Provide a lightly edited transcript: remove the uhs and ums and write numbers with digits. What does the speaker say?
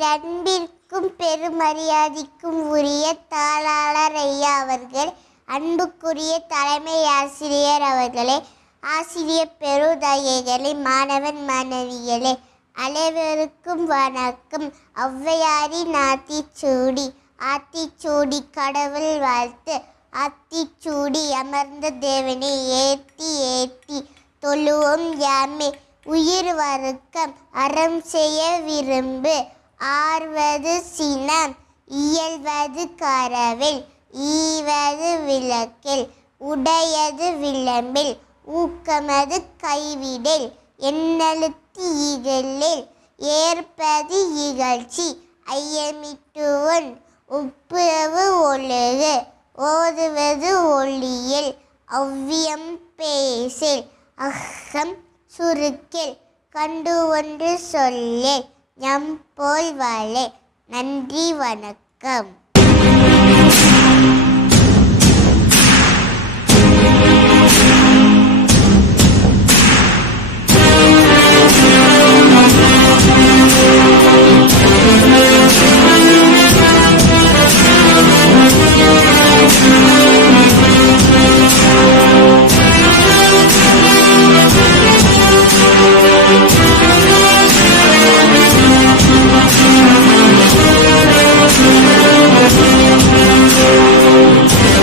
பேரன்பிற்கும் பெருமரியாதைக்கும் உரிய தாளாளர் ஐயா அவர்கள், அன்புக்குரிய தலைமை ஆசிரியர் அவர்களே, ஆசிரியர் பெருதகைகளே, மாணவன் மாணவிகளே, அனைவருக்கும் வணக்கம். ஔவையாரின் ஆத்திச்சூடி. ஆத்திச்சூடி கடவுள் வாழ்த்து. ஆத்திச்சூடி அமர்ந்த தேவனை ஏத்தி ஏத்தி தொழுவோம் யாமே. உயிர் வருக்கம் அறம் செய்ய விரும்பு. ஆர்வது சினம் இயல்வது கரவில். ஈவது விளக்கில் உடையது விளம்பில். ஊக்கமது கைவிடில் எண்ணெழுத்து இகழில். ஏற்பது இகழ்ச்சி ஐயமிட்டுவன். ஒப்புரவு ஒழுகு ஓதுவது ஒளியில். ஒவ்வியம் பேசில் அகம் சுருக்கில். கண்டு ஒன்று சொல்லில் ஞம்போல் வளே. நன்றி, வணக்கம்.